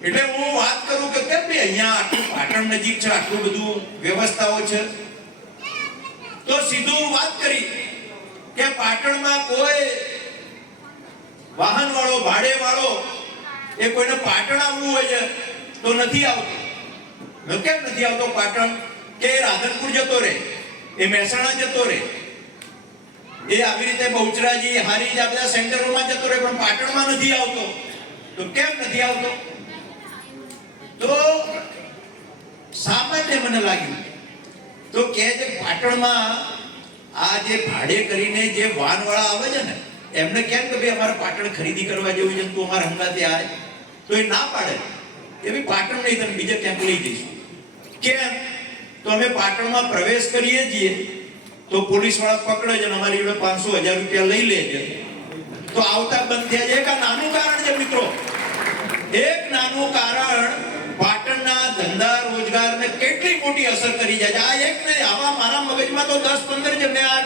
એટલે હું વાત કરું કે કેમ ભાઈ અહીંયા આટલું પાટણ નજીક છે, આટલું બધું વ્યવસ્થાઓ છે, તો સીધું વાત કરી કે પાટણમાં કોઈ વાહન વાળો, ભાડે વાળો એ કોઈને પાટણ આવવું હોય છે તો નથી આવતો. કેમ નથી આવતો પાટણ? કે રાધનપુર જતો રહે, એ મહેસાણા જતો રહે, એ આવી રીતે બહુચરાજી, હારીજ આ બધા સેન્ટરોમાં જતો રહે, પણ પાટણમાં નથી આવતો. તો કેમ નથી આવતો? તો સામાન્ય મને લાગ્યું તો કે જે પાટણમાં આ જે ભાડે કરીને જે વાહનવાળા આવે છે ને, એમને કેમ કે ભાઈ અમારે પાટણ ખરીદી કરવા જેવું છે, તું અમારા હંગાતે આય, તો એ ના પાડે કે ભાઈ પાટણ નહીં, તમે બીજા ક્યાંક લઈ જઈશું. કેમ? તો અમે પાટણમાં પ્રવેશ કરીએ છીએ તો પોલીસ વાળા પકડે છે, અમારી જોડે 500-1000 રૂપિયા લઈ લે છે, તો આવતા બંધ થયા છે. એક આ નાનું કારણ છે મિત્રો, એક નાનું કારણ પાટણના ધંધા રોજગારને કેટલી મોટી અસર કરી જાય છે. આ એક નહીં, આવા મારા મગજમાં તો 10-15 છે. મેં આ